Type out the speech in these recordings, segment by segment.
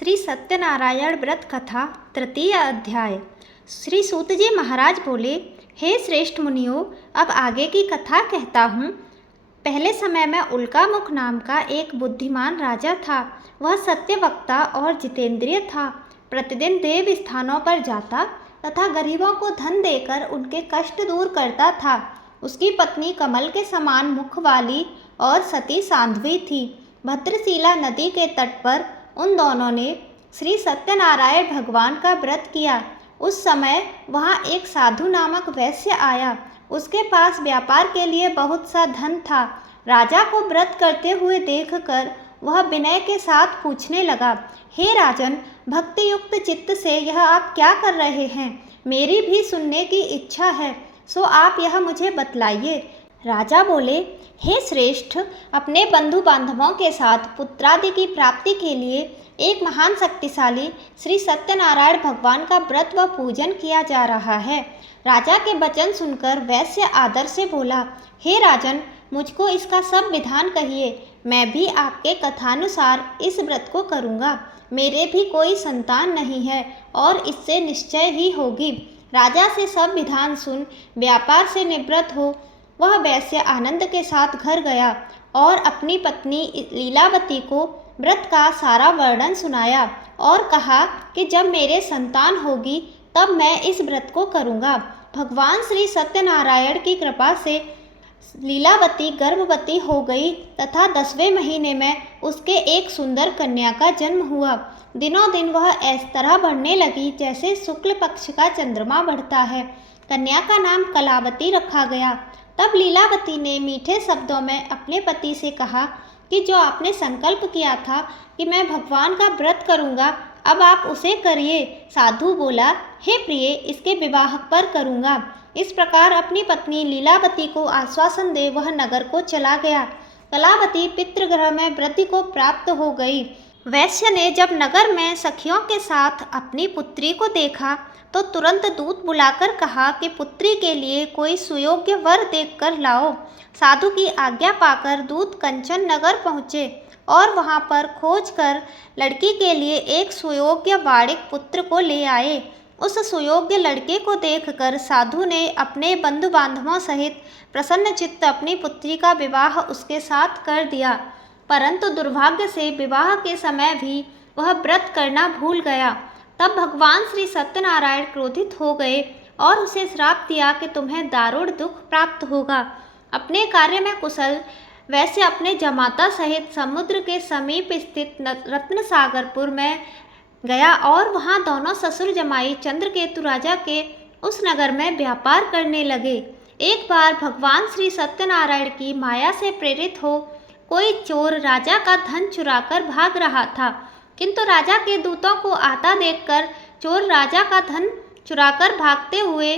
श्री सत्यनारायण व्रत कथा तृतीय अध्याय। श्री सूत जी महाराज बोले, हे श्रेष्ठ मुनियों, अब आगे की कथा कहता हूँ। पहले समय में उल्कामुख नाम का एक बुद्धिमान राजा था। वह सत्यवक्ता और जितेंद्रिय था। प्रतिदिन देव स्थानों पर जाता तथा गरीबों को धन देकर उनके कष्ट दूर करता था। उसकी पत्नी कमल के समान मुख वाली और सती साध्वी थी। भद्रशिला नदी के तट पर उन दोनों ने श्री सत्यनारायण भगवान का व्रत किया। उस समय वहाँ एक साधु नामक वैश्य आया। उसके पास व्यापार के लिए बहुत सा धन था। राजा को व्रत करते हुए देखकर वह विनय के साथ पूछने लगा, हे राजन, भक्ति युक्त चित्त से यह आप क्या कर रहे हैं? मेरी भी सुनने की इच्छा है, सो आप यह मुझे बतलाइए। राजा बोले, हे श्रेष्ठ, अपने बंधु बांधवों के साथ पुत्रादि की प्राप्ति के लिए एक महान शक्तिशाली श्री सत्यनारायण भगवान का व्रत व पूजन किया जा रहा है। राजा के वचन सुनकर वैश्य आदर से बोला, हे राजन, मुझको इसका सब विधान कहिए। मैं भी आपके कथानुसार इस व्रत को करूँगा। मेरे भी कोई संतान नहीं है और इससे निश्चय ही होगी। राजा से सब विधान सुन व्यापार से निवृत्त हो वह वैश्य आनंद के साथ घर गया और अपनी पत्नी लीलावती को व्रत का सारा वर्णन सुनाया और कहा कि जब मेरे संतान होगी तब मैं इस व्रत को करूँगा। भगवान श्री सत्यनारायण की कृपा से लीलावती गर्भवती हो गई तथा 10वें महीने में उसके एक सुंदर कन्या का जन्म हुआ। दिनों दिन वह इस तरह बढ़ने लगी जैसे शुक्ल पक्ष का चंद्रमा बढ़ता है। कन्या का नाम कलावती रखा गया। तब लीलावती ने मीठे शब्दों में अपने पति से कहा कि जो आपने संकल्प किया था कि मैं भगवान का व्रत करूंगा, अब आप उसे करिए। साधु बोला, हे प्रिय, इसके विवाह पर करूंगा। इस प्रकार अपनी पत्नी लीलावती को आश्वासन दे वह नगर को चला गया। कलावती पितृगृह में वृद्धि को प्राप्त हो गई। वैश्य ने जब नगर में सखियों के साथ अपनी पुत्री को देखा तो तुरंत दूत बुलाकर कहा कि पुत्री के लिए कोई सुयोग्य वर देखकर लाओ। साधु की आज्ञा पाकर दूत कंचन नगर पहुँचे और वहाँ पर खोज कर लड़की के लिए एक सुयोग्य वाणिक पुत्र को ले आए। उस सुयोग्य लड़के को देखकर साधु ने अपने बंधु बांधवों सहित प्रसन्न चित्त अपनी पुत्री का विवाह उसके साथ कर दिया। परंतु दुर्भाग्य से विवाह के समय भी वह व्रत करना भूल गया। तब भगवान श्री सत्यनारायण क्रोधित हो गए और उसे श्राप दिया कि तुम्हें दारुण दुख प्राप्त होगा। अपने कार्य में कुशल वैसे अपने जमाता सहित समुद्र के समीप स्थित रत्न सागरपुर में गया और वहां दोनों ससुर जमाई चंद्रकेतु राजा के उस नगर में व्यापार करने लगे। एक बार भगवान श्री सत्यनारायण की माया से प्रेरित हो कोई चोर राजा का धन चुराकर भाग रहा था, किंतु राजा के दूतों को आता देखकर चोर राजा का धन चुराकर भागते हुए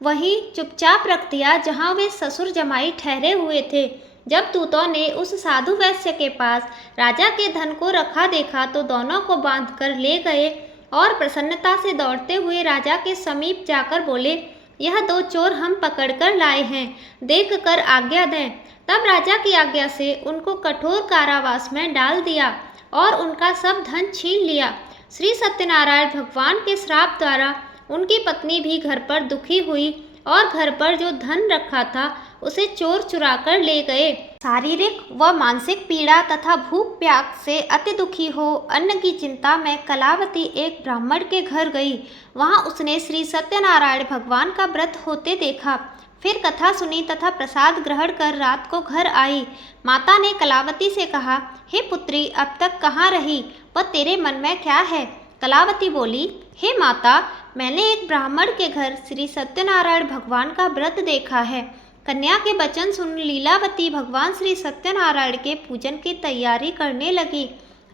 वहीं चुपचाप रख दिया जहां वे ससुर जमाई ठहरे हुए थे। जब दूतों ने उस साधु वैश्य के पास राजा के धन को रखा देखा तो दोनों को बांधकर ले गए और प्रसन्नता से दौड़ते हुए राजा के समीप जाकर बोले, यह 2 चोर हम पकड़कर लाए हैं, देख कर आज्ञा दें। तब राजा की आज्ञा से उनको कठोर कारावास में डाल दिया और उनका सब धन छीन लिया। श्री सत्यनारायण भगवान के श्राप द्वारा उनकी पत्नी भी घर पर दुखी हुई और घर पर जो धन रखा था उसे चोर चुरा कर ले गए। शारीरिक व मानसिक पीड़ा तथा भूख प्यास से अति दुखी हो अन्न की चिंता में कलावती एक ब्राह्मण के घर गई। वहां उसने श्री सत्यनारायण भगवान का व्रत होते देखा। फिर कथा सुनी तथा प्रसाद ग्रहण कर रात को घर आई। माता ने कलावती से कहा, हे पुत्री, अब तक कहाँ रही व तेरे मन में क्या है? कलावती बोली, हे माता, मैंने एक ब्राह्मण के घर श्री सत्यनारायण भगवान का व्रत देखा है। कन्या के वचन सुन लीलावती भगवान श्री सत्यनारायण के पूजन की तैयारी करने लगी।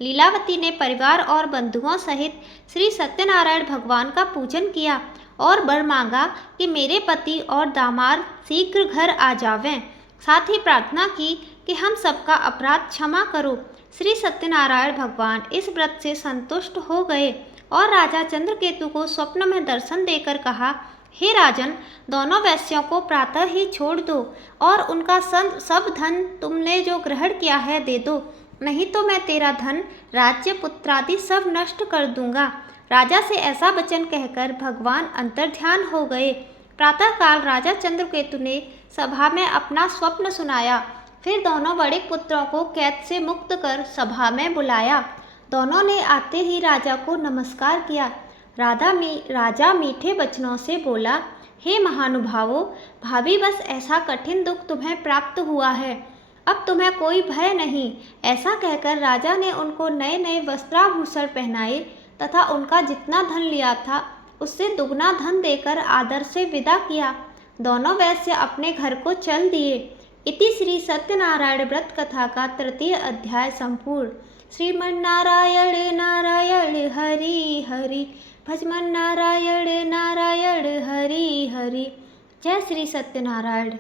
लीलावती ने परिवार और बंधुओं सहित श्री सत्यनारायण भगवान का पूजन किया और वर मांगा कि मेरे पति और दामाद शीघ्र घर आ जावें। साथ ही प्रार्थना की कि हम सबका अपराध क्षमा करो। श्री सत्यनारायण भगवान इस व्रत से संतुष्ट हो गए और राजा चंद्रकेतु को स्वप्न में दर्शन देकर कहा, हे राजन, दोनों वैश्यों को प्रातः ही छोड़ दो और उनका सब धन तुमने जो ग्रहण किया है दे दो। नहीं तो मैं तेरा धन, राज्य, पुत्रादि सब नष्ट कर दूंगा। राजा से ऐसा वचन कहकर भगवान अंतर्ध्यान हो गए। प्रातःकाल राजा चंद्रकेतु ने सभा में अपना स्वप्न सुनाया। फिर दोनों बड़े पुत्रों को कैद से मुक्त कर सभा में बुलाया। दोनों ने आते ही राजा को नमस्कार किया। राजा मीठे वचनों से बोला, हे महानुभावों, भाभी बस ऐसा कठिन दुख तुम्हें प्राप्त हुआ है, अब तुम्हें कोई भय नहीं। ऐसा कहकर राजा ने उनको नए नए वस्त्राभूषण पहनाए तथा उनका जितना धन लिया था उससे दुगना धन देकर आदर से विदा किया। दोनों वैश्य अपने घर को चल दिए। इति श्री सत्यनारायण व्रत कथा का तृतीय अध्याय संपूर्ण। श्रीमन्नारायण नारायण हरि हरि, भजमन नारायण नारायण हरि हरि। जय श्री सत्यनारायण।